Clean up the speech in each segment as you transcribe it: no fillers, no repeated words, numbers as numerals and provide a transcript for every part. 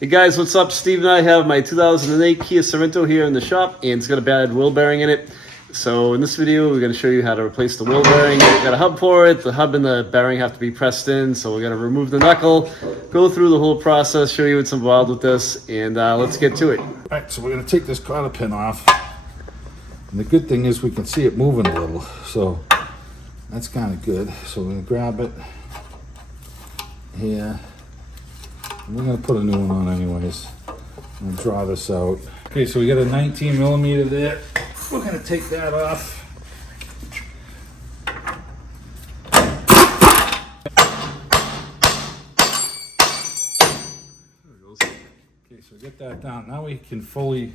Hey guys, what's up? Steve and I have my 2008 Kia Sorento here in the shop, and it's got a bad wheel bearing in it. So in this video, we're going to show you how to replace the wheel bearing. We've got a hub for it. The hub and the bearing have to be pressed in, so we're going to remove the knuckle, go through the whole process, show you what's involved with this, and let's get to it. All right, so we're going to take this cotter pin off. And the good thing is we can see it moving a little, so that's kind of good. So we're going to grab it here. We're going to put a new one on anyways. I'm going to draw this out. Okay, so we got a 19 millimeter there. We're going to take that off. Okay, so get that down. Now we can fully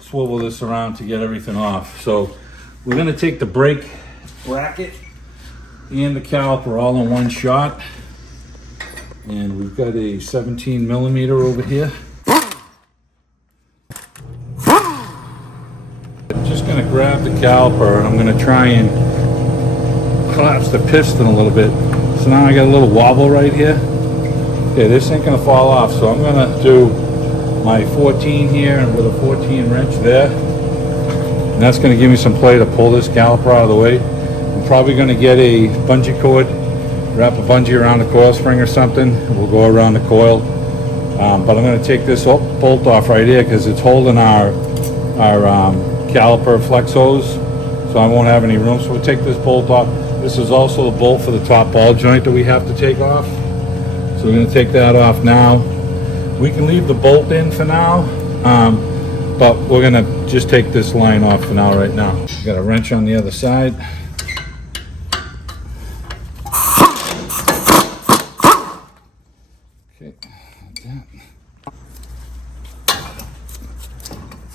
swivel this around to get everything off. So we're going to take the brake bracket and the caliper all in one shot. And we've got a 17 millimeter over here. I'm just going to grab the caliper and I'm going to try and collapse the piston a little bit. So now I got a little wobble right here. Okay, this ain't going to fall off. So I'm going to do my 14 here and with a 14 wrench there. And that's going to give me some play to pull this caliper out of the way. I'm probably going to get a bungee cord. Wrap a bungee around the coil spring or something. We'll go around the coil. But I'm going to take this bolt off right here because it's holding our caliper flex hose. So I won't have any room. So we'll take this bolt off. This is also the bolt for the top ball joint that we have to take off. So we're going to take that off now. We can leave the bolt in for now. But we're going to just take this line off for now right now. Got a wrench on the other side.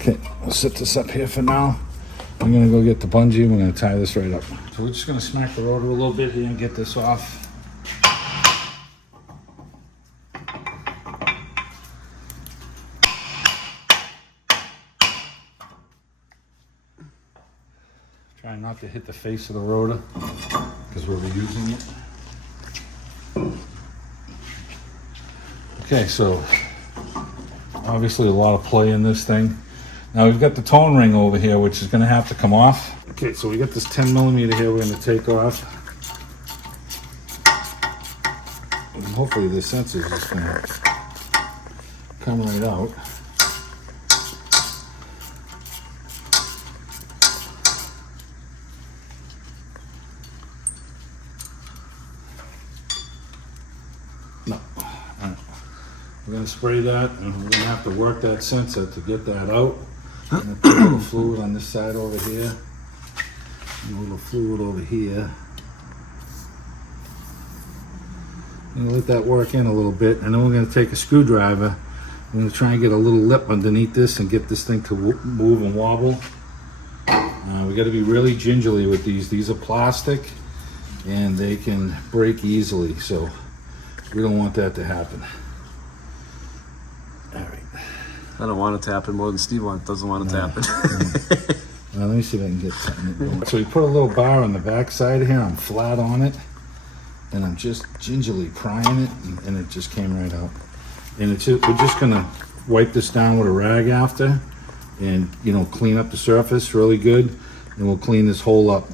Okay, we'll set this up here for now. I'm gonna go get the bungee. We're gonna tie this right up. So we're just gonna smack the rotor a little bit here and get this off. Try not to hit the face of the rotor because we're reusing it. Okay, so obviously a lot of play in this thing. Now we've got the tone ring over here, which is going to have to come off. Okay, so we got this 10 millimeter here we're going to take off. And hopefully the sensor is just going to come right out. No. All right. We're going to spray that and we're going to have to work that sensor to get that out. I'm going to put a little fluid on this side over here. And a little fluid over here. I'm going to let that work in a little bit, and then we're going to take a screwdriver. I'm going to try and get a little lip underneath this and get this thing to move and wobble. We got to be really gingerly with these. These are plastic and they can break easily, so we don't want that to happen. All right. I don't want it to happen more than Steve doesn't want it to happen. Well, let me see if I can get something. So we put a little bar on the back side here. I'm flat on it, and I'm just gingerly prying it, and it just came right out. And we're just gonna wipe this down with a rag after, and clean up the surface really good, and we'll clean this hole up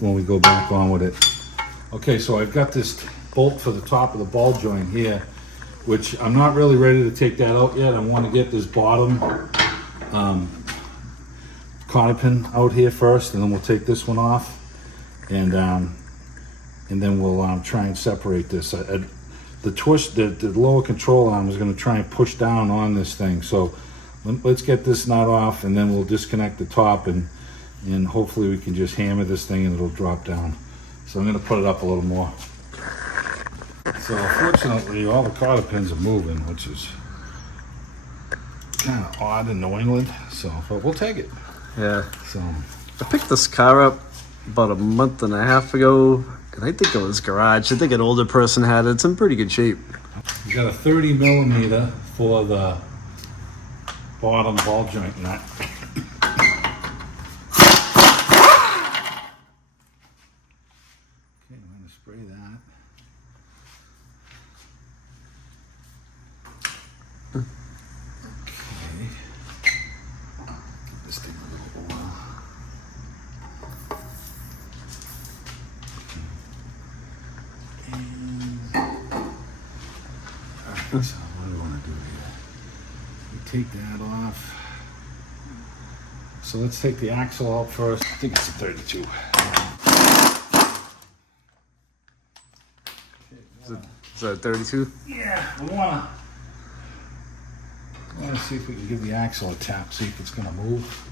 when we go back on with it. Okay, so I've got this bolt for the top of the ball joint here, which I'm not really ready to take that out yet. I want to get this bottom cotter pin out here first, and then we'll take this one off, and then we'll try and separate this. The lower control arm is going to try and push down on this thing. So let's get this nut off, and then we'll disconnect the top, and hopefully we can just hammer this thing and it'll drop down. So I'm going to put it up a little more. So fortunately, all the cotter pins are moving, which is kind of odd in New England. But we'll take it. Yeah. So I picked this car up about a month and a half ago, and I think it was garage. I think an older person had it. It's in pretty good shape. we got a 30 millimeter for the bottom ball joint nut. Spray that. So what do we want to do here? We take that off. So let's take the axle out first. I think it's a 32. Is that 32? Yeah, I wanna see if we can give the axle a tap, see if it's gonna move.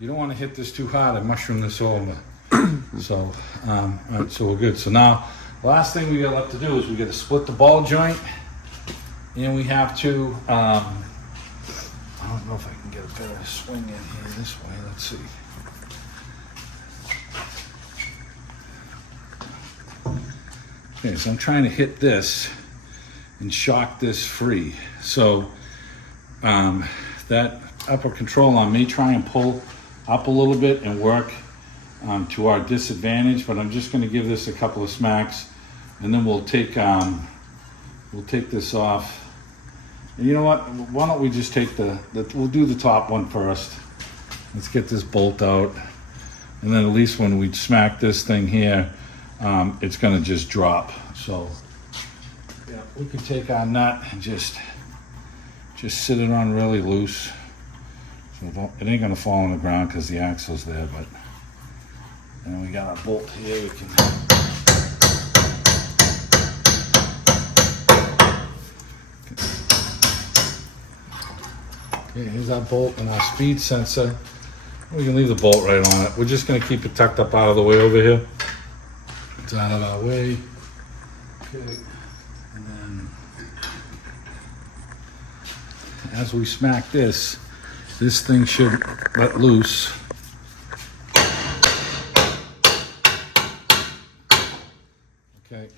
You don't want to hit this too hard and mushroom this over. So, all right, so we're good. So now, last thing we got left to do is we got to split the ball joint, and we have to. I don't know if I can get a better swing in here this way. Let's see. Okay, so I'm trying to hit this and shock this free. So that upper control arm may try and pull up a little bit and work to our disadvantage, but I'm just going to give this a couple of smacks, and then we'll take this off. And you know what? Why don't we just take we'll do the top one first. Let's get this bolt out, and then at least when we smack this thing here, it's going to just drop. So yeah, we can take our nut and just sit it on really loose. So it ain't gonna fall on the ground because the axle's there, but then we got our bolt here. We can okay, here's our bolt and our speed sensor. We can leave the bolt right on it. We're just gonna keep it tucked up out of the way over here. It's out of our way. Okay, and then as we smack this thing should let loose. Okay.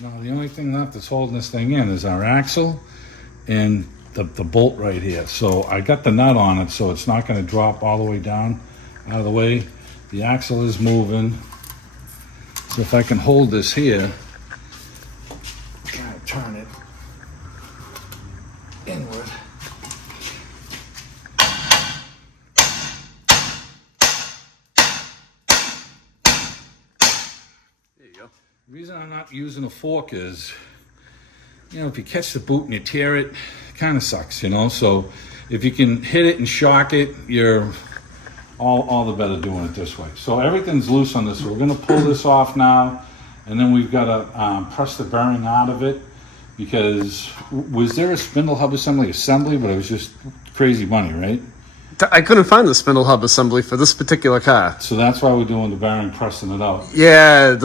Now the only thing left that's holding this thing in is our axle and the bolt right here. So I got the nut on it, so it's not going to drop all the way down out of the way. The axle is moving. So if I can hold this here, try to turn it inward. The reason I'm not using a fork is, you know, if you catch the boot and you tear it, it kind of sucks, you know. So if you can hit it and shock it, you're all the better doing it this way. So everything's loose on this. So we're going to pull this off now, and then we've got to press the bearing out of it, because was there a spindle hub assembly, but it was just crazy money, right? I couldn't find the spindle hub assembly for this particular car. So that's why we're doing the bearing, pressing it out. Yeah,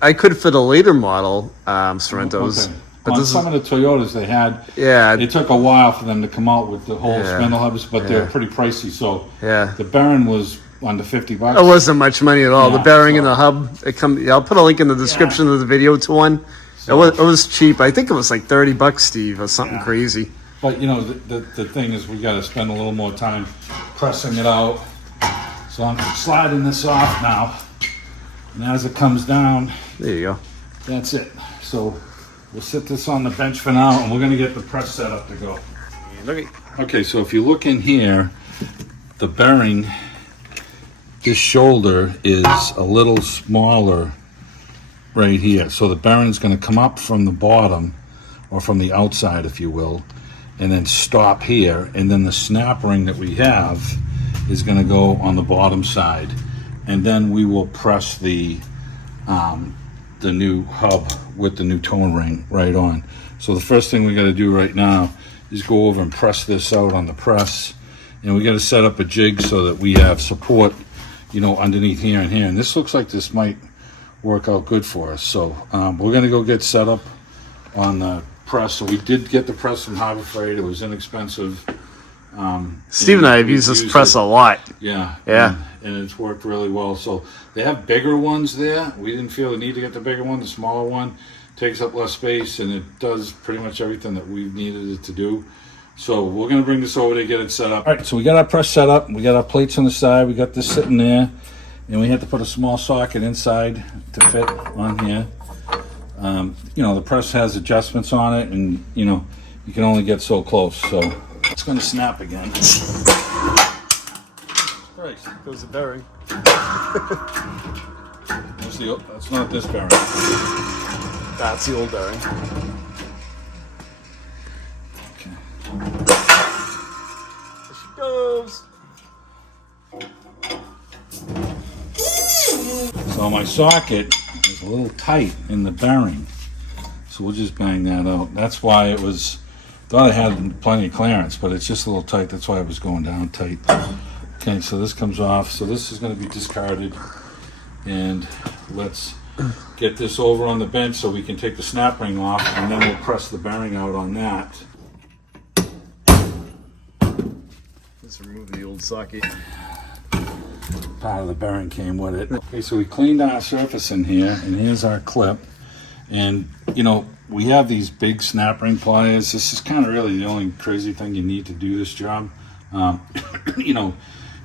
I could for the later model Sorentos. Okay. But on some of the Toyotas they had, yeah, it took a while for them to come out with the whole Yeah. spindle hubs, but Yeah. they're pretty pricey. So yeah. the bearing was under $50. It wasn't much money at all. Yeah, The bearing and so- the hub, yeah, I'll put a link in the description of the video to one. So- It was cheap. I think it was like $30, Steve, or something Yeah. crazy. But you know, the thing is, we got to spend a little more time pressing it out. So I'm sliding this off now, and as it comes down, There you go. that's it. So we'll sit this on the bench for now, and we're going to get the press set up to go. Okay. Okay, so if you look in here, the bearing, this shoulder is a little smaller right here. So the bearing's going to come up from the bottom, or from the outside, if you will, and then stop here. And then the snap ring that we have is going to go on the bottom side. And then we will press the new hub with the new tone ring right on. So the first thing we got to do right now is go over and press this out on the press. And we got to set up a jig so that we have support, you know, underneath here and here. And this looks like this might work out good for us. So we're going to go get set up on the press. So we did get the press from Harbor Freight. It was inexpensive. Steve and I have used this press a lot. Yeah. Yeah. And it's worked really well. So they have bigger ones there. We didn't feel the need to get the bigger one. The smaller one takes up less space, and it does pretty much everything that we needed it to do. So we're going to bring this over to get it set up. All right, so we got our press set up. We got our plates on the side. We got this sitting there. And we had to put a small socket inside to fit on here. You know, the press has adjustments on it, and, you know, you can only get so close. So It's going to snap again. Christ. Goes the bearing. That's not this bearing. That's the old bearing. Okay. There she goes. So my socket is a little tight in the bearing. So we'll just bang that out. That's why it was, thought I had plenty of clearance, but it's just a little tight. That's why it was going down tight. Okay, so this comes off. So this is going to be discarded. And let's get this over on the bench so we can take the snap ring off, and then we'll press the bearing out on that. Let's remove the old socket. Part of the bearing came with it. Okay, so we cleaned our surface in here, and here's our clip. And, you know, we have these big snap ring pliers. This is kind of really the only crazy thing you need to do this job. You know,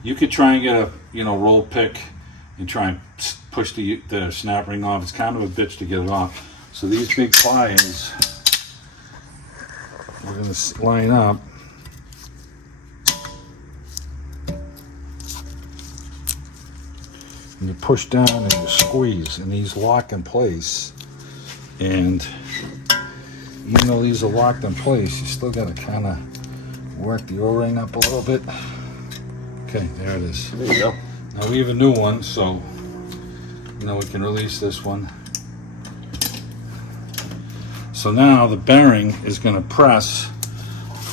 you could try and get a, you know, roll pick and try and push the snap ring off. It's kind of a bitch to get it off. So these big pliers, we're going to line up. And you push down and you squeeze, and these lock in place. And even though these are locked in place, you still got to kind of work the O-ring up a little bit. Okay, there it is. There you go. Now we have a new one, so you know we can release this one. So now the bearing is going to press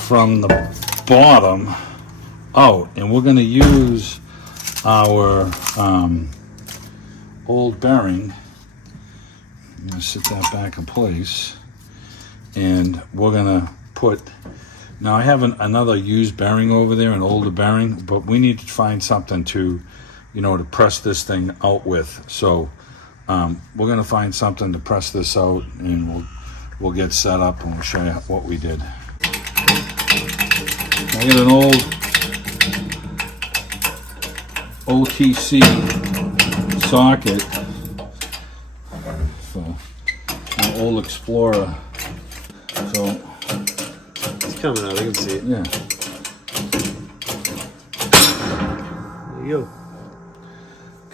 from the bottom out, and we're going to use our old bearing. I'm going to sit that back in place, and we're going to put, now I have another used bearing over there, an older bearing, but we need to find something to, you know, to press this thing out with. So we're going to find something to press this out, and we'll get set up, and we'll show you what we did. I got an old OTC socket, so an old Explorer. So It's coming out, I can see it. yeah, There you go.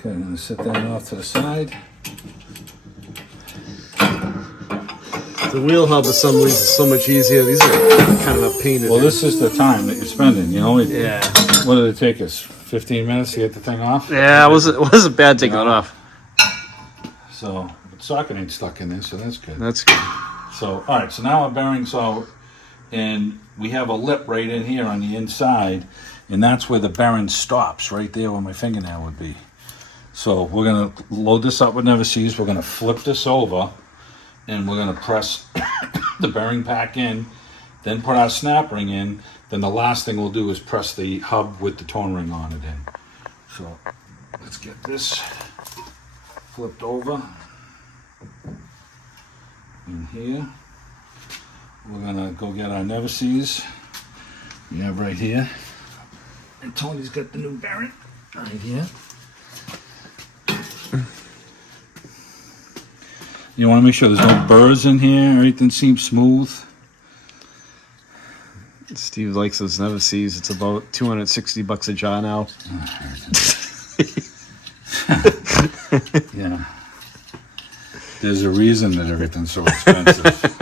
okay, I'm gonna set that off to the side. The wheel hub assemblies is so much easier. These are kind of a pain. Well, this is the time that you're spending, you know. Yeah. What did it take us? 15 minutes to get the thing off? Yeah, it wasn't bad taking it off. So the socket ain't stuck in there, so that's good. That's good. So, all right, so now our bearing's out, and we have a lip right in here on the inside, and that's where the bearing stops, right there where my fingernail would be. So we're gonna load this up with never sees. We're gonna flip this over, and we're gonna press the bearing pack in, then put our snap ring in. Then the last thing we'll do is press the hub with the tone ring on it in. So let's get this flipped over. In here, we're gonna go get our never sees. We have right here. And Tony's got the new bearing right here. You want to make sure there's no burrs in here. Everything seems smooth. Steve likes those never sees. It's about $260 a jar now. Yeah. There's a reason that everything's so expensive.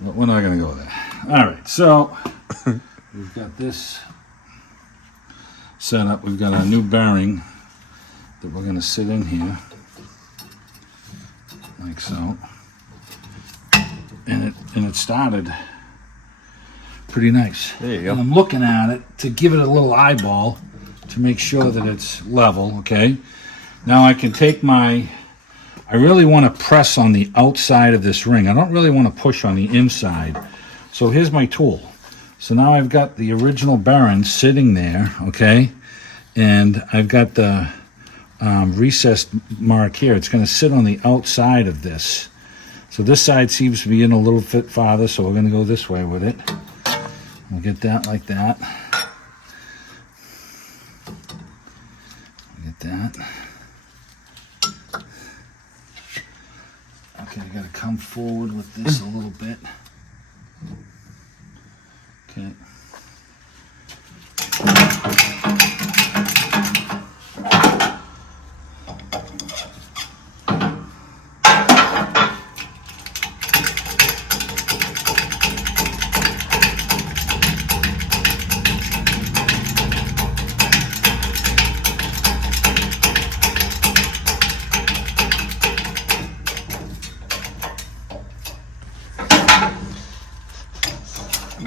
But we're not going to go there. All right, so we've got this set up. We've got our new bearing that we're going to sit in here, like so. And it started pretty nice. There you go. And I'm looking at it to give it a little eyeball to make sure that it's level, okay? Now I can take I really want to press on the outside of this ring. I don't really want to push on the inside. So here's my tool. So now I've got the original bearing sitting there, okay? And I've got the recessed mark here. It's going to sit on the outside of this. So this side seems to be in a little bit farther, so we're going to go this way with it. We'll get that like that. Get that. Okay, I got to come forward with this a little bit. Okay.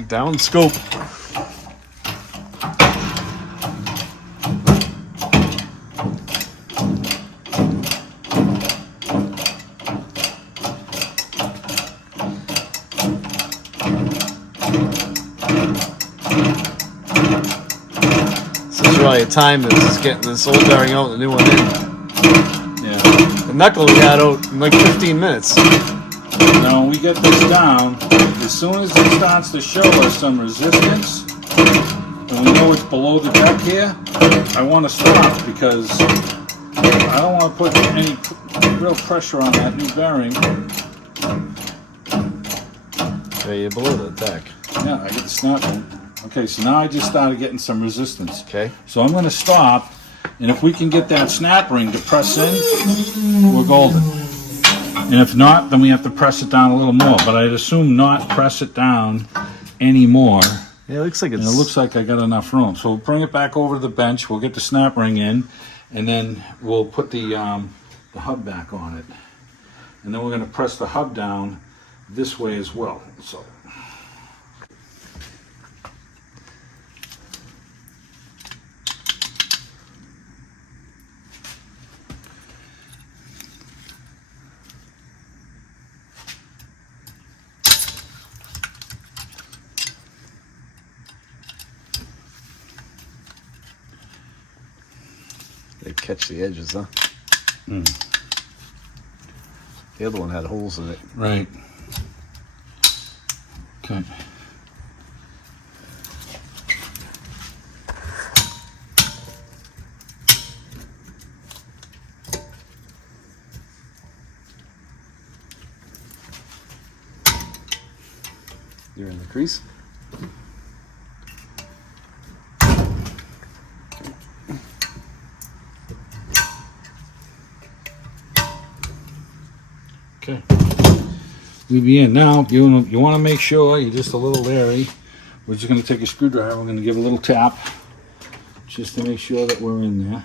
Down scope. This is really a time this is getting this old bearing out and the new one in. Yeah. The knuckle we had out in like 15 minutes. Now when we get this down, as soon as it starts to show us some resistance, and we know it's below the deck here, I want to stop because I don't want to put any real pressure on that new bearing. Yeah, you're below the deck. Yeah, I get the snap ring. Okay, so now I just started getting some resistance. Okay. So I'm going to stop, and if we can get that snap ring to press in, we're golden. And if not, then we have to press it down a little more. But I'd assume not press it down anymore. Yeah, it looks like And it looks like I got enough room. So we'll bring it back over to the bench. We'll get the snap ring in, and then we'll put the hub back on it. And then we're going to press the hub down this way as well. So. They catch the edges, huh? Mm. The other one had holes in it. Right. Okay. You're in the crease. Okay. We'll be in now. You want to make sure you're just a little leery. We're just going to take a screwdriver. We're going to give a little tap just to make sure that we're in there.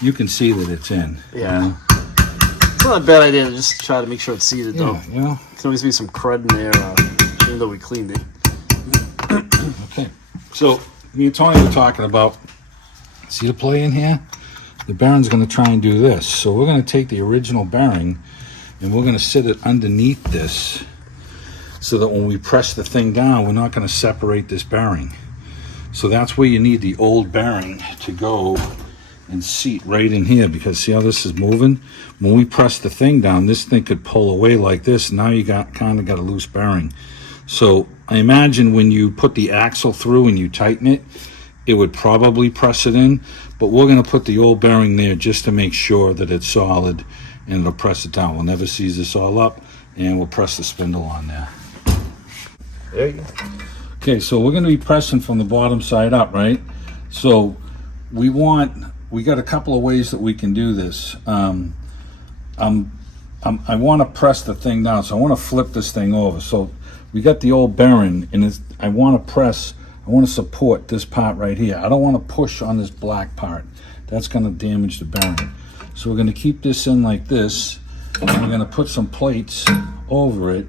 You can see that it's in. Yeah. It's not a bad idea to just try to make sure it's seated, though. Yeah, yeah. There can always be some crud in there, even though we cleaned it. Okay. So, me and Tony were talking about, see the play in here? The bearing's going to try and do this. So we're going to take the original bearing and we're going to sit it underneath this so that when we press the thing down, we're not going to separate this bearing. So that's where you need the old bearing to go and seat right in here, because see how this is moving? When we press the thing down, this thing could pull away like this. Now you kind of got a loose bearing. So I imagine when you put the axle through and you tighten it, it would probably press it in, but we're going to put the old bearing there just to make sure that it's solid, and it'll press it down. We'll never seize this all up, and we'll press the spindle on there. There you go. Okay, so we're going to be pressing from the bottom side up, right? So we got a couple of ways that we can do this. I want to press the thing down, so I want to flip this thing over. So we got the old bearing, and I want to support this part right here. I don't want to push on this black part. That's going to damage the bearing. So we're going to keep this in like this, and we're going to put some plates over it,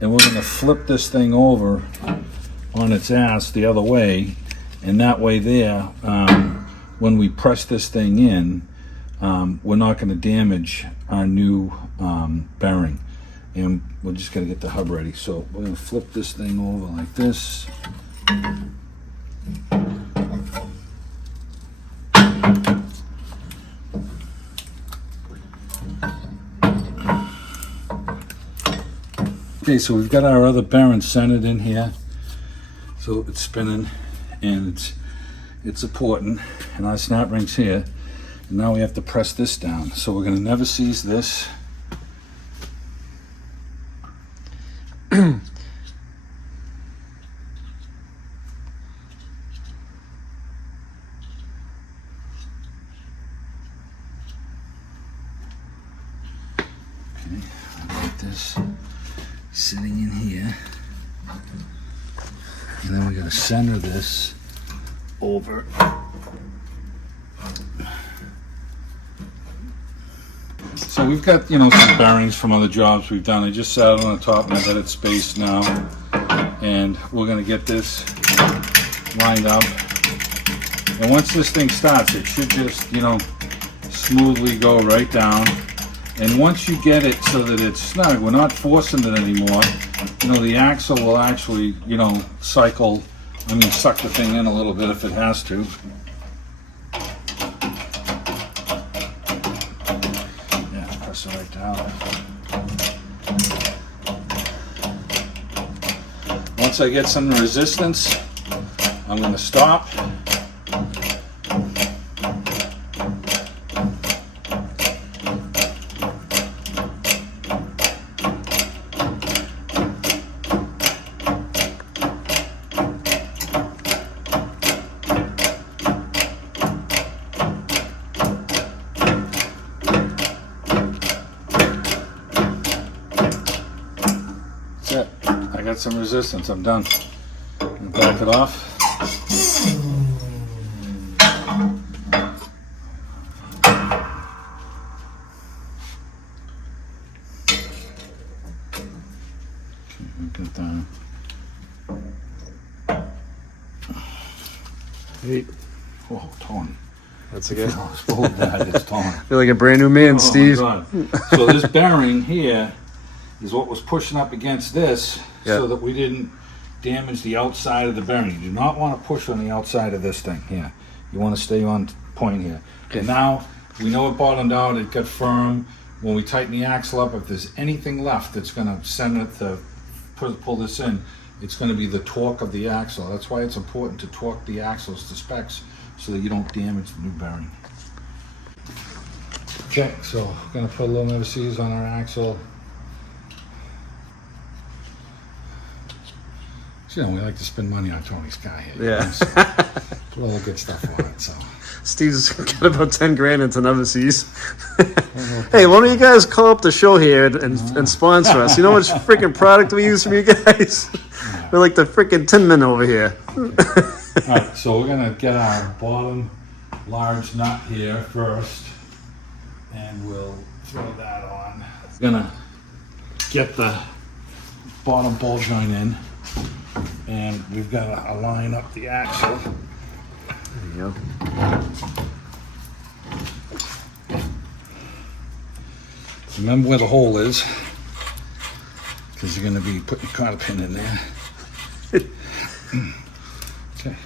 and we're going to flip this thing over on its ass the other way, and that way there, when we press this thing in, we're not going to damage our new bearing. And we're just going to get the hub ready. So we're going to flip this thing over like this. Okay, so we've got our other bearing centered in here. So it's spinning and it's supporting, and our snap ring's here. And now we have to press this down. So we're going to never seize this. This sitting in here, and then we're going to center this over So we've got, you know, some bearings from other jobs we've done. I just sat on the top and I got it spaced now. And we're gonna get this lined up. And once this thing starts, it should just, you know, smoothly go right down. And once you get it so that it's snug, we're not forcing it anymore. You know, the axle will actually, you know, suck the thing in a little bit if it has to. Yeah, press it right down. Once I get some resistance, I'm going to stop. That's it. I got some resistance. I'm done. Back it off. Get that. Hey, Oh, torn. that's again. Oh, it's old, Dad. It's torn. You're like a brand new man, Oh, Steve. my God. So this bearing here is what was pushing up against this, so that we didn't damage the outside of the bearing. You do not want to push on the outside of this thing here. You want to stay on point here. Okay. And now we know it bottomed out. It got firm. When we tighten the axle up, if there's anything left that's going to send it to pull this in, it's going to be the torque of the axle. That's why it's important to torque the axles to specs so that you don't damage the new bearing. Okay, so we're going to put aluminum C's on our axle. So, you know, we like to spend money on Tony's car here. Yeah. So put all the good stuff on it. So Steve's got about 10 grand into Nemesis. Hey, why don't you guys call up the show here and sponsor us? You know what freaking product we use from you guys? We're like the freaking Tin Men over here. all right, so we're gonna get our bottom large nut here first, and we'll throw that on. We're gonna get the bottom ball joint in, and we've got to align up the axle. There you go. Remember where the hole is, because you're going to be putting a cotter pin in there. Okay.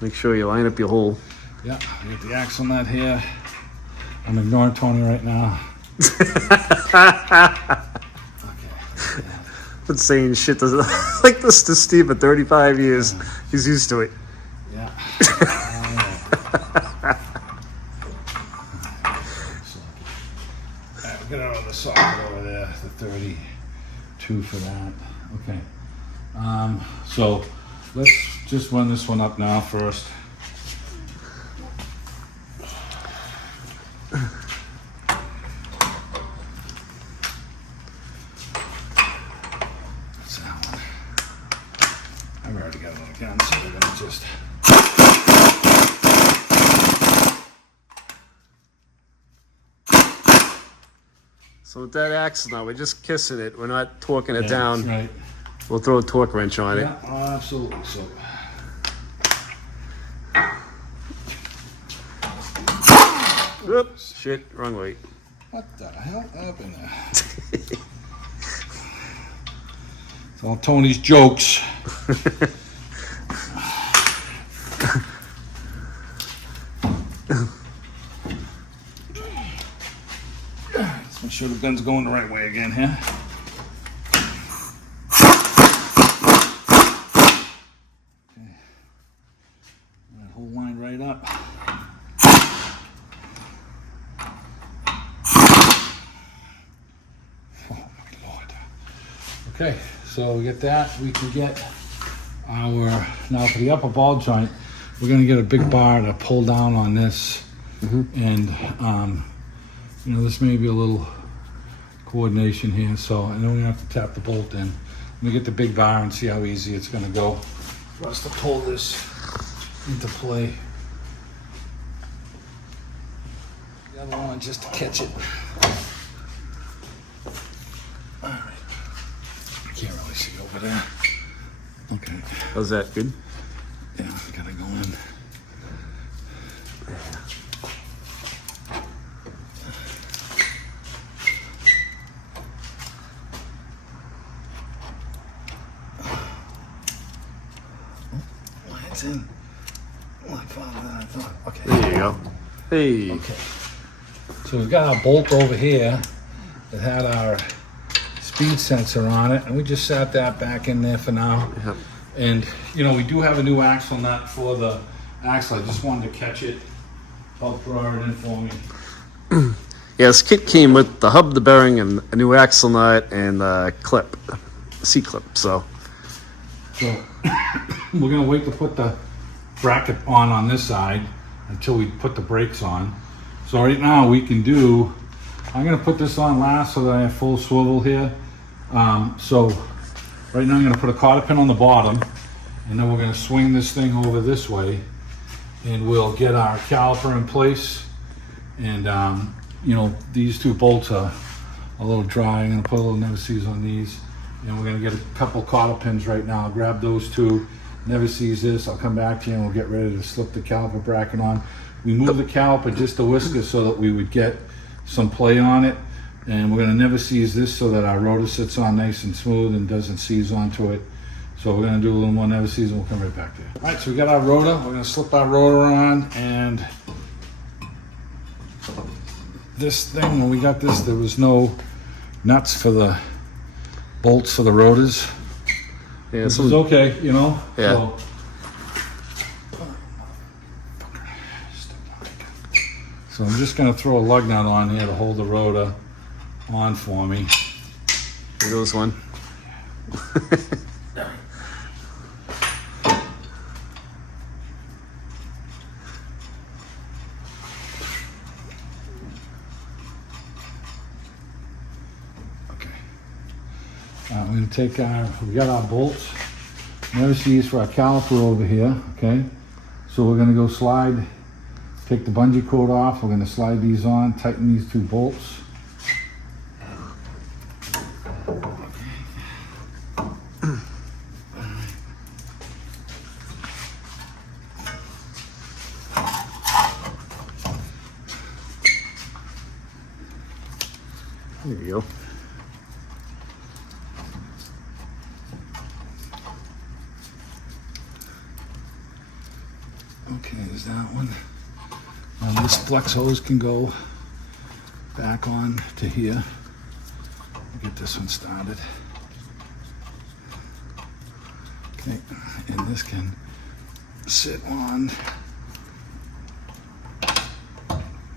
Make sure you line up your hole. Yeah, we get the axle nut here. I'm ignoring Tony right now. Been saying shit like this to Steve for 35 years. He's used to it. Yeah. Get out of the socket over there, the 32 for that. Okay. So let's just run this one up now first. That's that one. I've already got it on again, so we're gonna just. So with that axle now, we're just kissing it. We're not torquing it down. Right. We'll throw a torque wrench on it. Yeah, absolutely. So. Oops, shit, wrong way. What the hell happened there? It's all Tony's jokes. Let's make sure the gun's going the right way again here. Okay. That whole line right up. Oh my Lord. Okay, so we get that. We can get our, now for the upper ball joint, we're gonna get a big bar to pull down on this. And you know, this may be a little coordination here, so I know we have to tap the bolt in. Let me get the big bar and see how easy it's gonna go for us to pull this into play. the other one just to catch it. All right. I can't really see over there. Okay. How's that? Good? Yeah, I gotta go in. It's in a lot farther than I thought. Okay. There you go. Hey. Okay. So we've got our bolt over here that had our speed sensor on it, and we just sat that back in there for now. Yep. And you know, we do have a new axle nut for the axle. I just wanted to catch it, help draw it in for me. Yeah, this kit came with the hub, the bearing, and a new axle nut and the clip, C-clip. So We're gonna wait to put the bracket on this side until we put the brakes on. So right now we can do, I'm gonna put this on last so that I have full swivel here. So right now I'm gonna put a cotter pin on the bottom, and then we're gonna swing this thing over this way, and we'll get our caliper in place. And you know, these two bolts are a little dry. I'm gonna put a little never-sees on these, and we're gonna get a couple cotter pins right now. I'll grab those two. Never sees this. I'll come back to you and we'll get ready to slip the caliper bracket on. We moved the caliper just a whisker so that we would get some play on it, and we're gonna never seize this so that our rotor sits on nice and smooth and doesn't seize onto it. So we're gonna do a little more never seize and we'll come right back there. All right, so we got our rotor. We're gonna slip our rotor on, and this thing, when we got this, there was no nuts for the bolts for the rotors. yeah, This is okay, you know? Yeah. So I'm just gonna throw a lug nut on here to hold the rotor on for me. here goes one. Okay. We're gonna take we got our bolts. Never sees for our caliper over here, okay? So we're gonna go slide, take the bungee cord off. We're gonna slide these on, tighten these two bolts. There you go. Okay, there's that one. This flex hose can go back on to here. Get this one started. Okay, and this can sit on.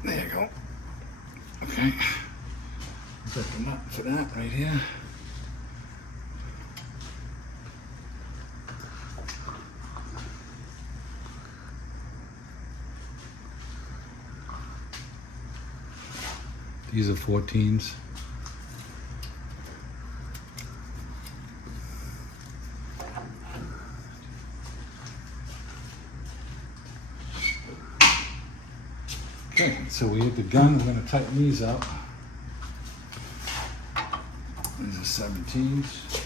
There you go. Okay. Got the nut for that right here. These are 14s. Okay, so we hit the gun. We're going to tighten these up. These are 17s.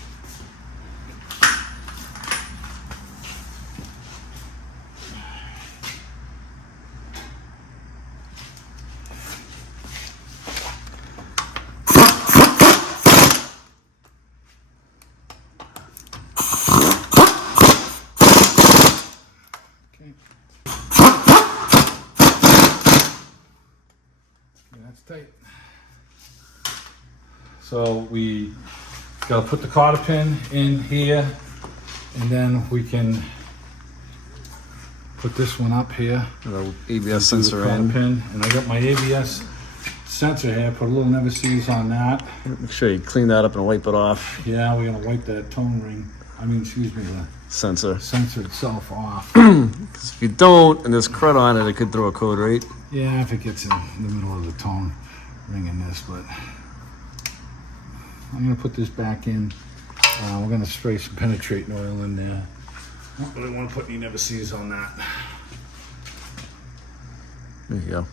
That's tight. So we got to put the cotter pin in here, and then we can put this one up here. The ABS Do the sensor cotter in. pin, and I got my ABS sensor here. Put a little never sees on that. Make sure you clean that up and wipe it off. Yeah, we're gonna wipe that tone ring. Excuse me, the Sensor. sensor itself off. 'Cause if you don't, and there's crud on it, it could throw a code, right? Yeah, if it gets in the middle of the tone ring in this, but I'm gonna put this back in. We're gonna spray some penetrating oil in there. But I don't want to put any never sees on that. There you go.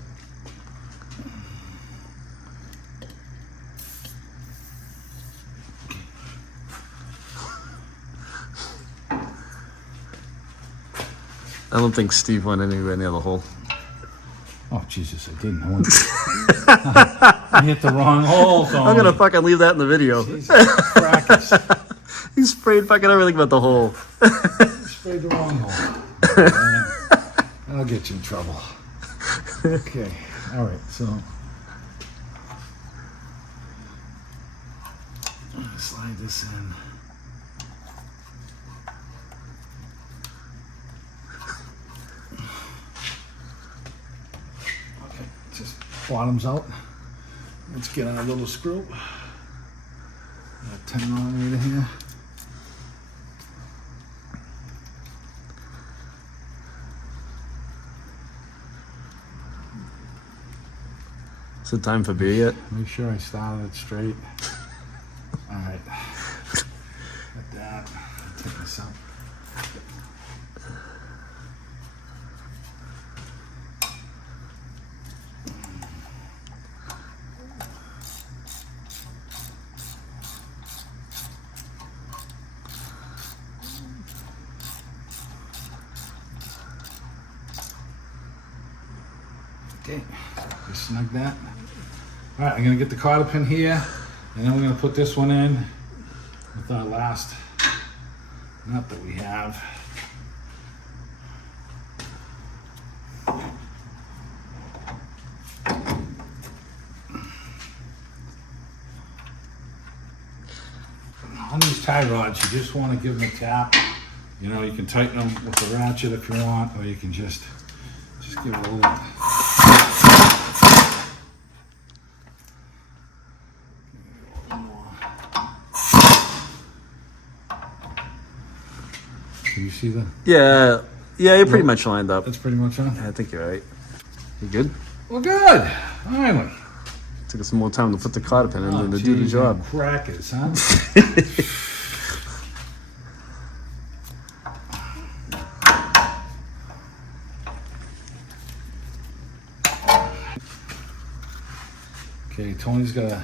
I don't think Steve went anywhere near the hole. Oh, Jesus, I didn't. I hit the wrong hole, Tony. I'm gonna fucking leave that in the video. He sprayed fucking everything but the hole. Sprayed the wrong hole. That'll get you in trouble. Okay, all right, so slide this in. Okay, just bottoms out. Let's get our little screw. Got 10 millimeter here. Is it time for beer yet? Make sure I started it straight. All right. Got that. Take this out. Okay, just snug that. All right, I'm gonna get the cotter pin here, and then we're gonna put this one in with our last nut that we have. On these tie rods, you just want to give them a tap. You know, you can tighten them with a ratchet if you want, or you can just give it a little. Can you see that? Yeah, you're pretty much lined up. That's pretty much on. I think you're right. You good? Well, good. Finally. Took us some more time to put the cotter pin in to do the geez, job. Crackers, huh? Okay, Tony's gotta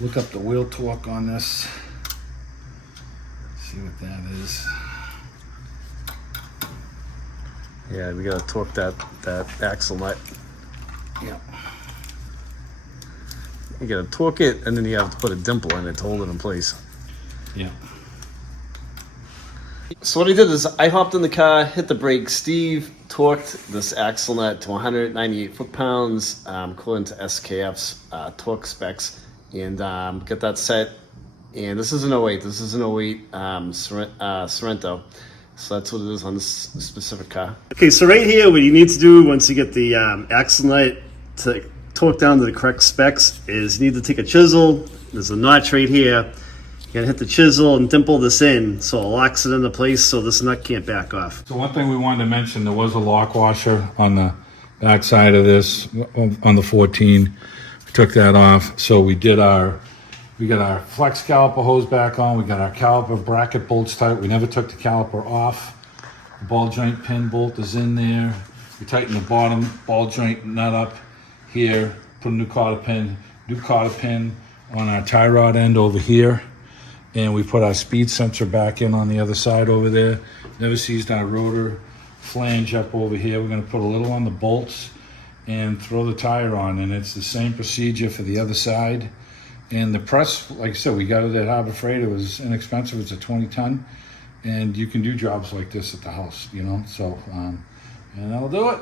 look up the wheel torque on this. See what that is. Yeah, we gotta torque that axle nut. Yeah. You gotta torque it, and then you have to put a dimple in it to hold it in place. Yeah. So what I did is I hopped in the car, hit the brake. Steve torqued this axle nut to 198 foot-pounds, according to SKF's torque specs, and get that set. And this is an 08. This is an 08 Sorento. So that's what it is on this specific car. Okay, so right here, what you need to do once you get the axle nut to torque down to the correct specs is you need to take a chisel. There's a notch right here. You gotta hit the chisel and dimple this in so it locks it into place so this nut can't back off. So one thing we wanted to mention, there was a lock washer on the back side of this, on the 14. We took that off. So we got our flex caliper hose back on. We got our caliper bracket bolts tight. We never took the caliper off. The ball joint pin bolt is in there. We tighten the bottom ball joint nut up here. Put a new cotter pin on our tie rod end over here. And we put our speed sensor back in on the other side over there. Never seized our rotor flange up over here. We're gonna put a little on the bolts and throw the tire on. And it's the same procedure for the other side. And the press, like I said, we got it at Harbor Freight. It was inexpensive. It's a 20-ton. And you can do jobs like this at the house, you know? So, and that'll do it.